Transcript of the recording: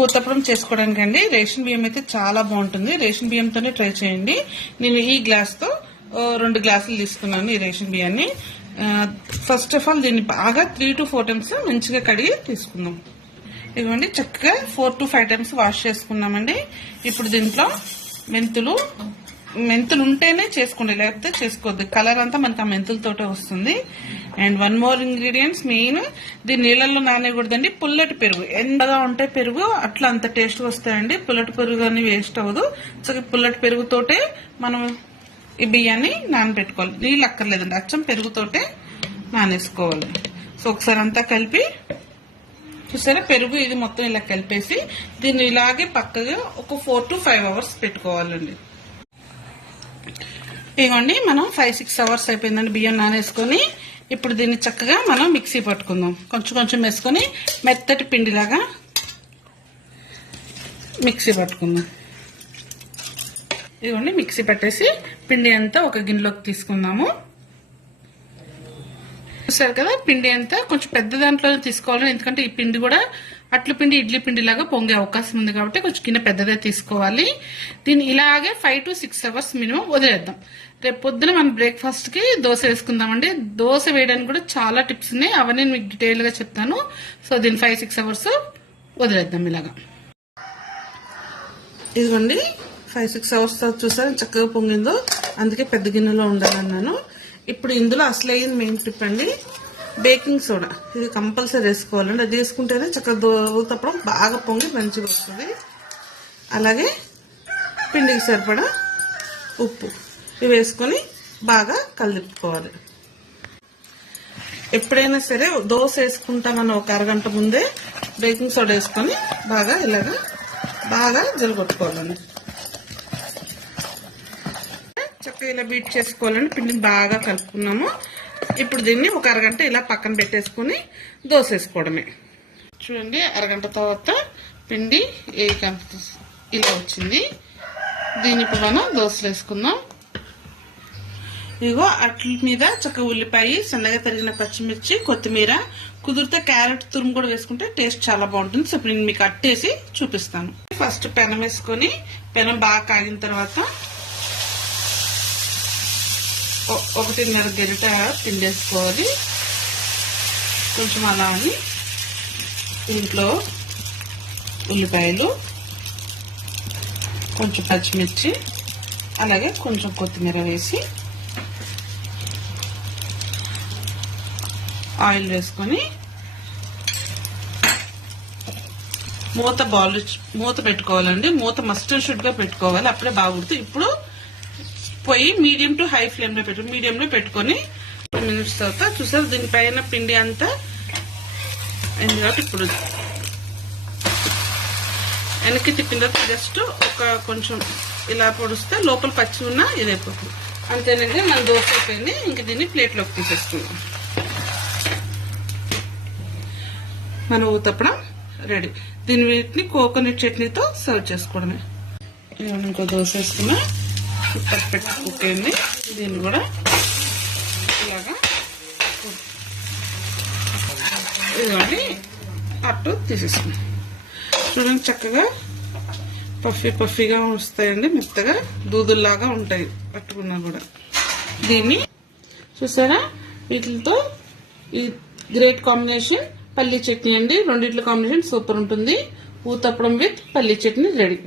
ఊతప్పడం చేసుకోవడానికి అండి రేషన్ బియ్యం అయితే చాలా బాగుంటుంది. రేషన్ బియ్యంతోనే ట్రై చేయండి. నేను ఈ గ్లాస్తో 2 గ్లాసులు తీసుకున్నాను ఈ రేషన్ బియ్యాన్ని. ఫస్ట్ ఆఫ్ ఆల్ దీన్ని బాగా 3 to 4 టైమ్స్ మంచిగా కడిగి తీసుకుందాం. ఇదిగోండి చక్కగా 4 to 5 టైమ్స్ వాష్ చేసుకున్నామండి. ఇప్పుడు దీంట్లో మెంతులు ఉంటేనే చేసుకోండి, లేకపోతే చేసుకోవద్దు. కలర్ అంతా మనకి ఆ మెంతులతోటే వస్తుంది. అండ్ 1 more ఇంగ్రీడియంట్స్ మెయిన్, దీన్ని నీళ్ళల్లో నానేయకూడదండి. పుల్లటి పెరుగు, ఎండగా ఉంటే పెరుగు అట్లా అంత టేస్ట్ వస్తాయండి. పుల్లటి పెరుగు అని వేస్ట్ అవ్వదు. చక్కగా పుల్లటి పెరుగుతోటే మనం ఈ బియ్యాన్ని నానబెట్టుకోవాలి. నీళ్ళు అక్కర్లేదండి, అచ్చం పెరుగుతోటే నానేసుకోవాలి. సో ఒకసారి అంతా కలిపి చూసారా, పెరుగు ఇది మొత్తం ఇలా కలిపేసి దీన్ని ఇలాగే పక్కగా ఒక 4 to 5 hours పెట్టుకోవాలండి. ఇదిగోండి మనం 5-6 hours అయిపోయిందండి బియ్యం నానేసుకొని. ఇప్పుడు దీన్ని చక్కగా మనం మిక్సీ పట్టుకుందాం. కొంచెం వేసుకొని మెత్తటి పిండిలాగా మిక్సీ పట్టుకుందాం. ఇదిగోండి మిక్సీ పట్టేసి పిండి అంతా ఒక గిన్నెలోకి తీసుకుందాము. చూసారు కదా, పిండి అంతా కొంచెం పెద్ద దాంట్లోనే తీసుకోవాలి. ఎందుకంటే ఈ పిండి కూడా అట్ల పిండి ఇడ్లీ పిండి లాగా పొంగే అవకాశం ఉంది కాబట్టి కొంచెం గిన్నె పెద్దదే తీసుకోవాలి. దీన్ని ఇలాగే 5 to 6 hours మినిమం వదిలేద్దాం. రేపు పొద్దున మనం బ్రేక్ఫాస్ట్ కి దోశ వేసుకుందామండి. దోశ వేయడానికి కూడా చాలా టిప్స్ ఉన్నాయి, అవన్నీ మీకు డీటెయిల్ గా చెప్తాను. సో దీన్ని 5-6 hours వదిలేద్దాం ఇలాగా. ఇదిగోండి 5-6 hours చూసారు చక్కగా పొంగిందో, అందుకే పెద్ద గిన్నెలో ఉండాలన్నాను. ఇప్పుడు ఇందులో అసలు అయ్యింది మెయిన్ టిప్ అండి, బేకింగ్ సోడా. ఇది కంపల్సరీ వేసుకోవాలండి. అది వేసుకుంటేనే చక్కగా ఊతప్పడం బాగా పొంగి మంచిగా వస్తుంది. అలాగే పిండికి సరిపడా ఉప్పు ఇవి వేసుకొని బాగా కలుపుకోవాలి. ఎప్పుడైనా సరే దోశ వేసుకుంటామన్న ఒక అరగంట ముందే బేకింగ్ సోడా వేసుకొని బాగా ఇలాగా బాగా జరగొట్టుకోవాలండి. చక్కగా ఇలా బీట్ చేసుకోవాలండి. పిండిని బాగా కలుపుకున్నాము. ఇప్పుడు దీన్ని ఒక అరగంట ఇలా పక్కన పెట్టేసుకుని దోశ వేసుకోవడమే. చూడండి, అరగంట తర్వాత పిండి ఇలా వచ్చింది. దీన్ని ఇప్పుడు మనం దోశలు వేసుకుందాం. ఇదిగో అట్ల మీద చక్కగా ఉల్లిపాయ, సన్నగా తరిగిన పచ్చిమిర్చి, కొత్తిమీర, కుదిరితే క్యారెట్ తురుము కూడా వేసుకుంటే టేస్ట్ చాలా బాగుంటుంది. సో ఇప్పుడు నేను మీకు అట్టేసి చూపిస్తాను. ఫస్ట్ పెనం వేసుకొని పెనం బాగా కాగిన తర్వాత 1.5 గరిట పిండి వేసుకోవాలి. కొంచెం అలా అని ఇంట్లో ఉల్లిపాయలు, కొంచెం పచ్చిమిర్చి, అలాగే కొంచెం కొత్తిమీర వేసి ఆయిల్ వేసుకొని మూత పెట్టుకోవాలండి. మూత మస్ట్ అండ్ షుడ్ గా పెట్టుకోవాలి, అప్పుడే బాగుంటుంది. ఇప్పుడు పొయ్యి మీడియం టు హై ఫ్లేమ్ లో మీడియంలో పెట్టుకొని 2 minutes తర్వాత చూసారు దీనిపైన పిండి అంతా అయింది కాబట్టి ఇప్పుడు వెనక్కి తిప్పిన తర్వాత జస్ట్ ఒక కొంచెం ఇలా పొడిస్తే లోపల పచ్చి ఉన్నా ఇదైపోతుంది. అంతేనండి, మన దోశ అయిపోయింది. ఇంక దీన్ని ప్లేట్లోకి తీసేసుకుందాం. మన ఊతప్పడం రెడీ. దీని వీటిని కోకోనట్ చట్నీతో సర్వ్ చేసుకోవడమే. ఇంకో దోశ వేసుకున్నా పర్ఫెక్ట్ కుక్ అయింది. దీన్ని కూడా ఇలాగా ఇదిగోండి అట్టు తీసేసుకున్నాం. చూడండి చక్కగా పఫీగా వస్తాయండి, మెత్తగా దూదుల్లాగా ఉంటాయి పట్టుకున్నా కూడా. దీన్ని చూసారా, వీటితో ఈ గ్రేట్ కాంబినేషన్ పల్లీ చట్నీ అండి. రెండిట్ల కాంబినేషన్ సూపర్ ఉంటుంది. ఊతప్పడం విత్ పల్లీ చట్నీ రెడీ.